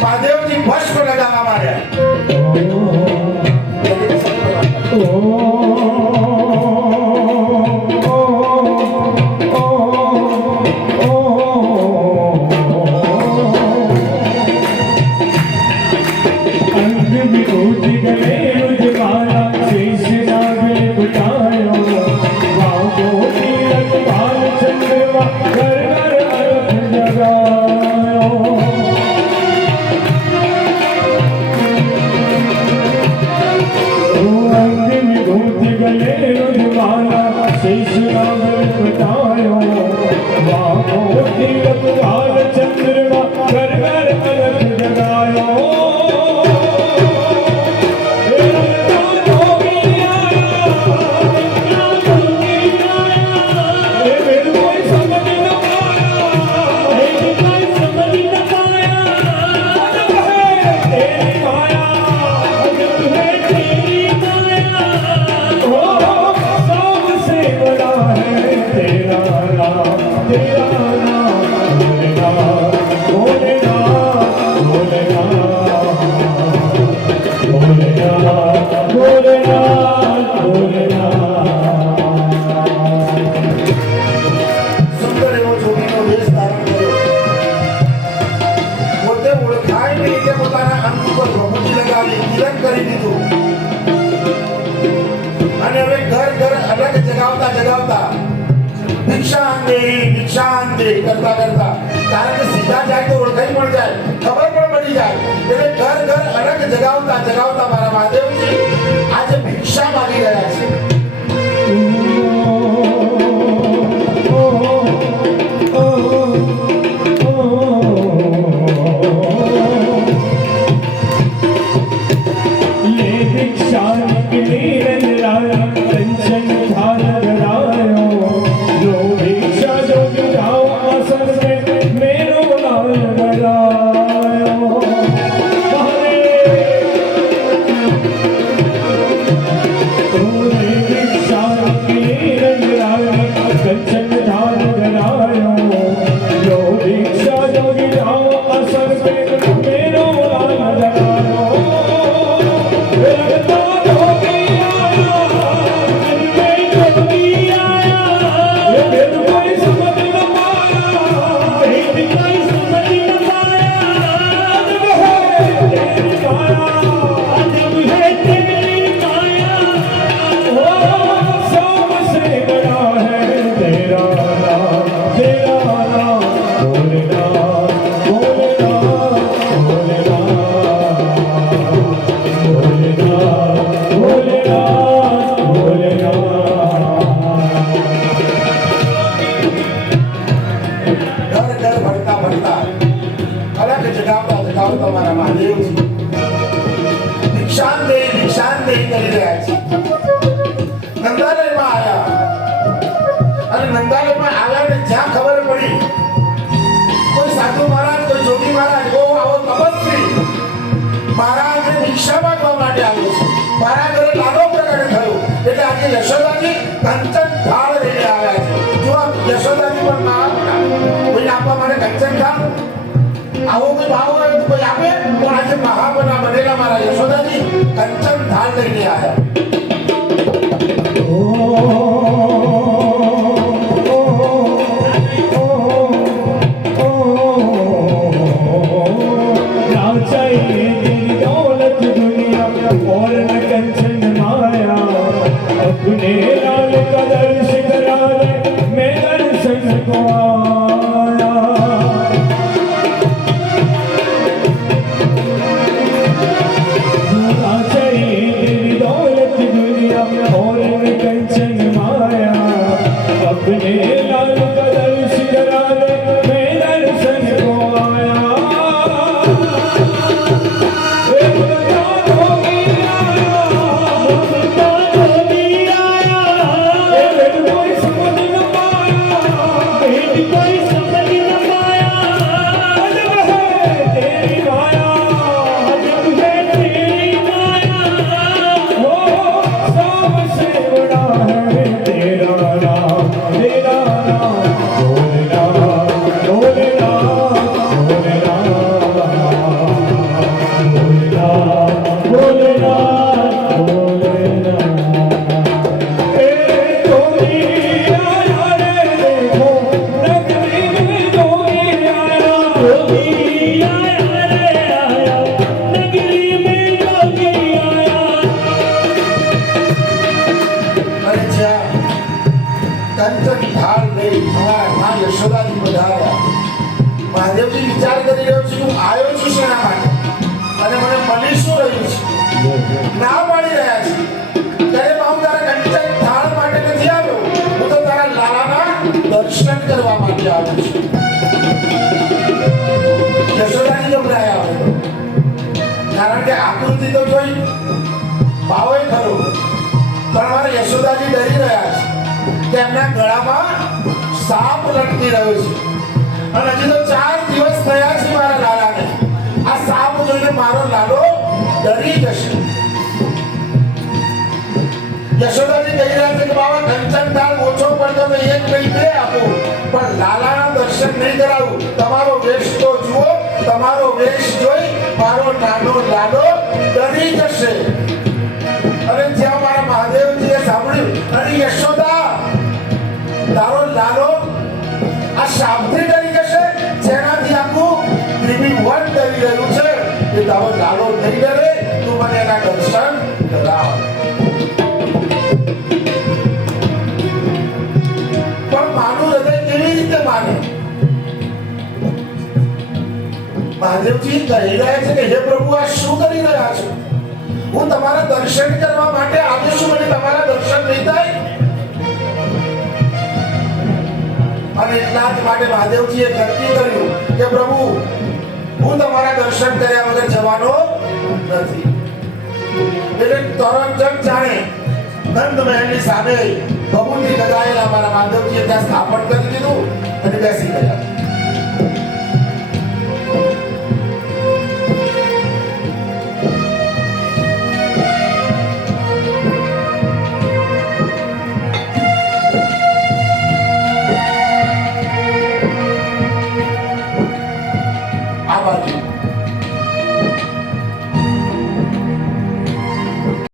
મહાદેવજી ભસ્મ લગાવવા માંડ્યા કરતા કરતા કારણ કે સીધા જાય તો ઓળખાઈ પણ જાય ખબર પણ પડી જાય એટલે ઘર ઘર અલગ જગાવતા જગાવતા મારા મહાદેવજી આજે ભિક્ષા માંગી રહ્યા છે યશોદાજી કંચન થાળ લઈને આવ્યા છે જો યશોદાજી પણ કોઈ આપવા માટે કંચન થાળ આવો કોઈ ભાવ હોય તો કોઈ આપે પણ આજે મહાબના બનેલા મારા યશોદાજી કંચન થાળ લઈને આવ્યા और कंचन વિચાર કરી રહ્યો છું હું આવ્યો છું શેના માટે અને મને મળી શું રહ્યું છે ના પાડી રહ્યા છે ત્યારે હું તારા કંચન થાળ માટે નથી આવ્યો હું તો તારા લાલાના દર્શન કરવા માટે આવ્યો છું યશોદાની ગભરાયા આવે કારણ કે આકૃતિ તો જોઈ ભાવે ખરો પણ મારે યશોદાજી ડરી રહ્યા છે કે એમના ગળામાં સાપ લટકી રહ્યો છે અને હજી તો 4 દિવસ થયા છે મારા લાલાને આ સાપ જોઈને મારો લાલો ડરી જશે યશોદાજી કહી રહ્યા છે કે બાબા કંચન થાળ ઓછો પડતો તો એક નહીં બે આપો પણ લાલાના દર્શન નહીં કરાવું તમારો વેશ તો જુઓ તમારો વેશ જોઈ મારો નાનો લાલો ડરી જશે અને જ્યાં મારા મહાદેવજીએ સાંભળ્યું અરે યશોદા તારો લાલો આ શાપથી ડરી જશે જેનાથી આખું ત્રિભુવન ડરી રહ્યું છે કે તારો લાલો નહીં ડરે તું મને એના દર્શન કરાવ પણ માનું હૃદય કેવી રીતે માને મહાદેવજી કહી રહ્યા છે કે હે પ્રભુ આ શું કરી રહ્યા છો હું તમારા દર્શન કરવા માટે આવ્યો છું મને તમારા દર્શન નહીં થાય અને એટલા જ માટે મહાદેવજીએ નક્કી કર્યું કે પ્રભુ હું તમારા દર્શન કર્યા વગર જવાનો નથી એટલે તરત જ જાણે નંદ મહેલની સામે ભગવતી ગજાયેલા મારા મહાદેવજીએ ત્યાં સ્થાપન કરી